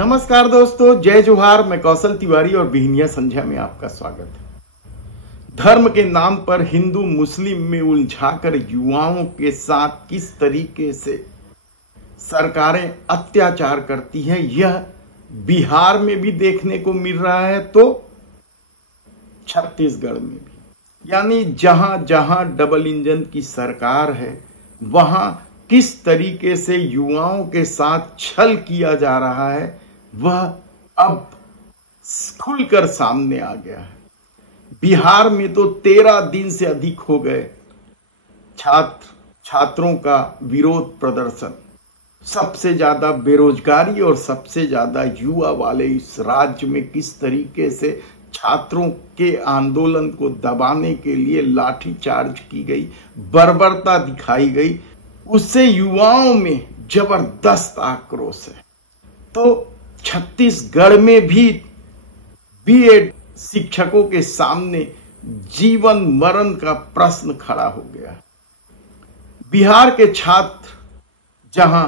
नमस्कार दोस्तों, जय जोहार। मैं कौशल तिवारी और बिहनिया संध्या में आपका स्वागत है। धर्म के नाम पर हिंदू मुस्लिम में उलझाकर युवाओं के साथ किस तरीके से सरकारें अत्याचार करती है, यह बिहार में भी देखने को मिल रहा है तो छत्तीसगढ़ में भी। यानी जहां जहां डबल इंजन की सरकार है वहां किस तरीके से युवाओं के साथ छल किया जा रहा है वह अब खुलकर सामने आ गया है। बिहार में तो 13 दिन से अधिक हो गए छात्रों का विरोध प्रदर्शन। सबसे ज्यादा बेरोजगारी और सबसे ज्यादा युवा वाले इस राज्य में किस तरीके से छात्रों के आंदोलन को दबाने के लिए लाठीचार्ज की गई, बर्बरता दिखाई गई, उससे युवाओं में जबरदस्त आक्रोश है। तो छत्तीसगढ़ में भी बीएड शिक्षकों के सामने जीवन मरण का प्रश्न खड़ा हो गया। बिहार के छात्र जहां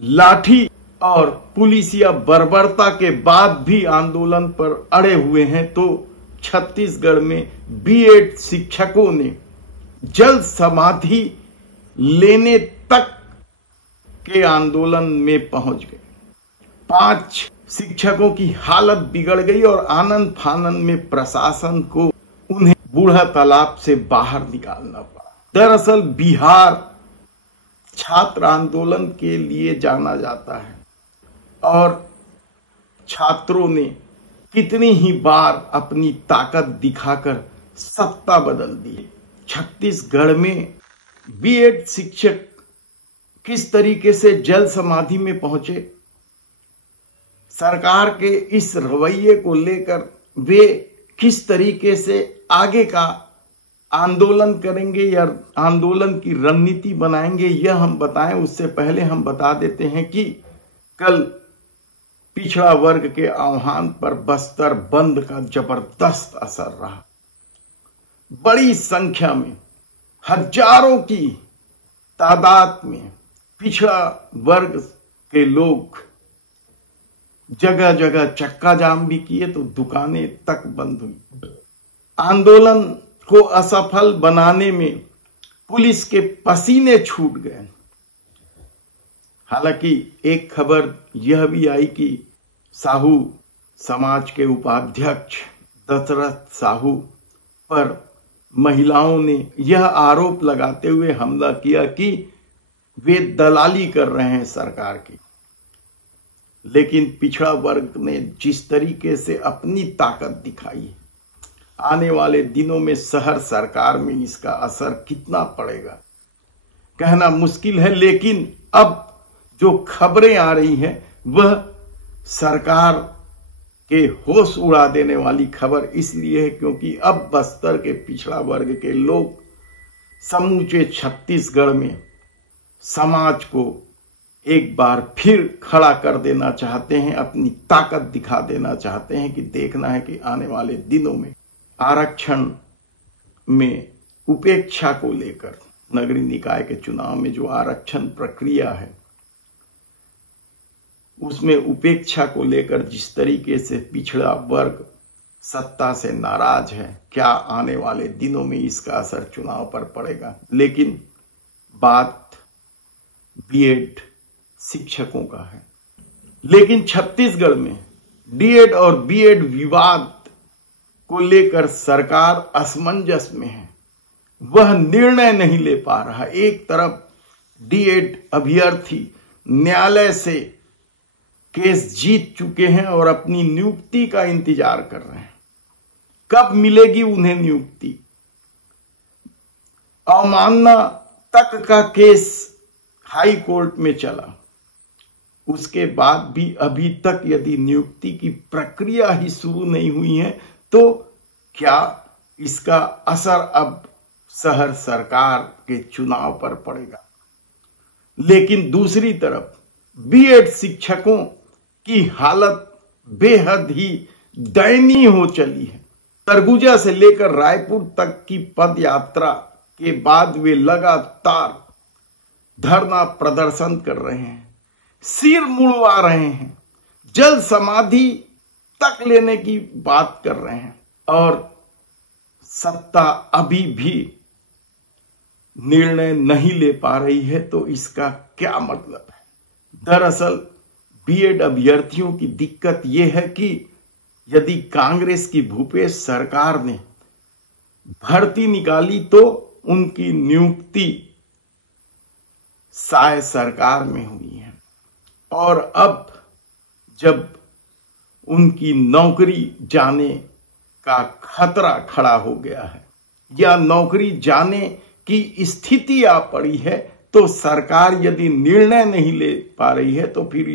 लाठी और पुलिसिया बर्बरता के बाद भी आंदोलन पर अड़े हुए हैं, तो छत्तीसगढ़ में बीएड शिक्षकों ने जल समाधि लेने तक के आंदोलन में पहुंच गए। 5 शिक्षकों की हालत बिगड़ गई और आनंद फानंद में प्रशासन को उन्हें बूढ़ा तालाब से बाहर निकालना पड़ा। दरअसल बिहार छात्र आंदोलन के लिए जाना जाता है और छात्रों ने कितनी ही बार अपनी ताकत दिखाकर सत्ता बदल दी। छत्तीसगढ़ में बीएड शिक्षक किस तरीके से जल समाधि में पहुंचे, सरकार के इस रवैये को लेकर वे किस तरीके से आगे का आंदोलन करेंगे या आंदोलन की रणनीति बनाएंगे, यह हम बताएं उससे पहले हम बता देते हैं कि कल पिछड़ा वर्ग के आह्वान पर बस्तर बंद का जबरदस्त असर रहा। बड़ी संख्या में हजारों की तादाद में पिछड़ा वर्ग के लोग जगह जगह चक्का जाम भी किए तो दुकानें तक बंद हुई। आंदोलन को असफल बनाने में पुलिस के पसीने छूट गए। हालांकि एक खबर यह भी आई कि साहू समाज के उपाध्यक्ष दशरथ साहू पर महिलाओं ने यह आरोप लगाते हुए हमला किया कि वे दलाली कर रहे हैं सरकार की। लेकिन पिछड़ा वर्ग ने जिस तरीके से अपनी ताकत दिखाई, आने वाले दिनों में शहर सरकार में इसका असर कितना पड़ेगा कहना मुश्किल है। लेकिन अब जो खबरें आ रही हैं वह सरकार के होश उड़ा देने वाली खबर इसलिए है क्योंकि अब बस्तर के पिछड़ा वर्ग के लोग समूचे छत्तीसगढ़ में समाज को एक बार फिर खड़ा कर देना चाहते हैं, अपनी ताकत दिखा देना चाहते हैं कि देखना है कि आने वाले दिनों में आरक्षण में उपेक्षा को लेकर नगरीय निकाय के चुनाव में जो आरक्षण प्रक्रिया है उसमें उपेक्षा को लेकर जिस तरीके से पिछड़ा वर्ग सत्ता से नाराज है, क्या आने वाले दिनों में इसका असर चुनाव पर पड़ेगा। लेकिन बात बीएड शिक्षकों का है। लेकिन छत्तीसगढ़ में डीएड और बीएड विवाद को लेकर सरकार असमंजस में है, वह निर्णय नहीं ले पा रहा। एक तरफ डीएड अभ्यर्थी न्यायालय से केस जीत चुके हैं और अपनी नियुक्ति का इंतजार कर रहे हैं, कब मिलेगी उन्हें नियुक्ति। अवमानना तक का केस हाई कोर्ट में चला, उसके बाद भी अभी तक यदि नियुक्ति की प्रक्रिया ही शुरू नहीं हुई है तो क्या इसका असर अब शहर सरकार के चुनाव पर पड़ेगा। लेकिन दूसरी तरफ बीएड शिक्षकों की हालत बेहद ही दयनीय हो चली है। सरगुजा से लेकर रायपुर तक की पद यात्रा के बाद वे लगातार धरना प्रदर्शन कर रहे हैं, सिर मुड़वा रहे हैं, जल समाधि तक लेने की बात कर रहे हैं और सत्ता अभी भी निर्णय नहीं ले पा रही है, तो इसका क्या मतलब है? दरअसल बीएड अभ्यर्थियों की दिक्कत यह है कि यदि कांग्रेस की भूपेश सरकार ने भर्ती निकाली तो उनकी नियुक्ति साय सरकार में हुई है, और अब जब उनकी नौकरी जाने का खतरा खड़ा हो गया है या नौकरी जाने की स्थिति आ पड़ी है, तो सरकार यदि निर्णय नहीं ले पा रही है तो फिर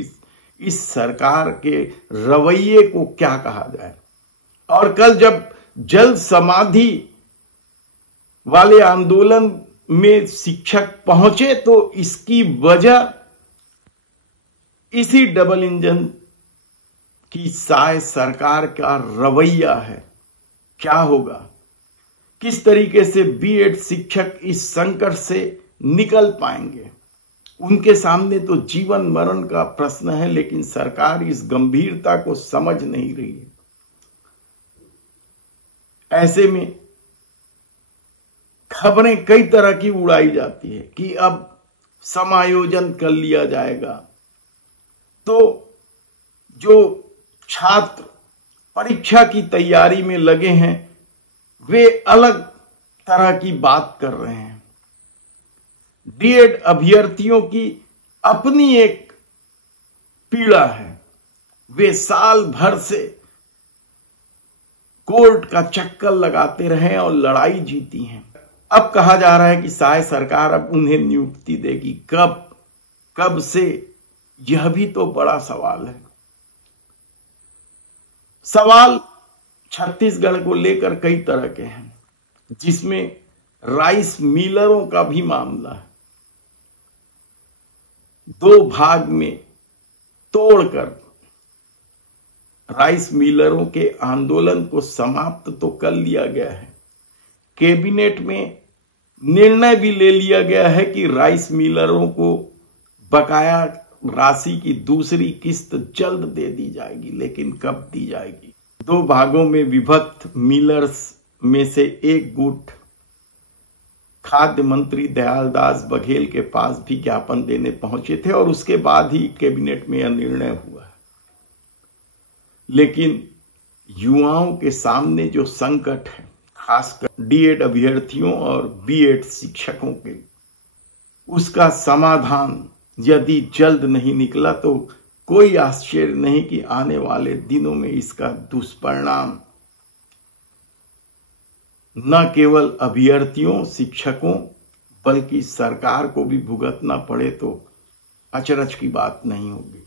इस सरकार के रवैये को क्या कहा जाए। और कल जब जल समाधि वाले आंदोलन में शिक्षक पहुंचे तो इसकी वजह इसी डबल इंजन की साय सरकार का रवैया है। क्या होगा, किस तरीके से बीएड शिक्षक इस संकट से निकल पाएंगे? उनके सामने तो जीवन मरण का प्रश्न है, लेकिन सरकार इस गंभीरता को समझ नहीं रही है। ऐसे में खबरें कई तरह की उड़ाई जाती है कि अब समायोजन कर लिया जाएगा, तो जो छात्र परीक्षा की तैयारी में लगे हैं वे अलग तरह की बात कर रहे हैं। बीएड अभ्यर्थियों की अपनी एक पीड़ा है, वे साल भर से कोर्ट का चक्कर लगाते रहे और लड़ाई जीती हैं। अब कहा जा रहा है कि साय सरकार अब उन्हें नियुक्ति देगी। कब से, यह भी तो बड़ा सवाल है। सवाल छत्तीसगढ़ को लेकर कई तरह के हैं, जिसमें राइस मिलरों का भी मामला है। 2 भाग में तोड़कर राइस मिलरों के आंदोलन को समाप्त तो कर लिया गया है। कैबिनेट में निर्णय भी ले लिया गया है कि राइस मिलरों को बकाया राशि की दूसरी किस्त जल्द दे दी जाएगी, लेकिन कब दी जाएगी? 2 भागों में विभक्त मिलर्स में से एक गुट खाद्य मंत्री दयालदास बघेल के पास भी ज्ञापन देने पहुंचे थे और उसके बाद ही कैबिनेट में यह निर्णय हुआ है। लेकिन युवाओं के सामने जो संकट है, खासकर डीएड अभ्यर्थियों और बीएड शिक्षकों के, उसका समाधान यदि जल्द नहीं निकला तो कोई आश्चर्य नहीं कि आने वाले दिनों में इसका दुष्परिणाम न केवल अभ्यर्थियों, शिक्षकों, बल्कि सरकार को भी भुगतना पड़े तो अचरज की बात नहीं होगी।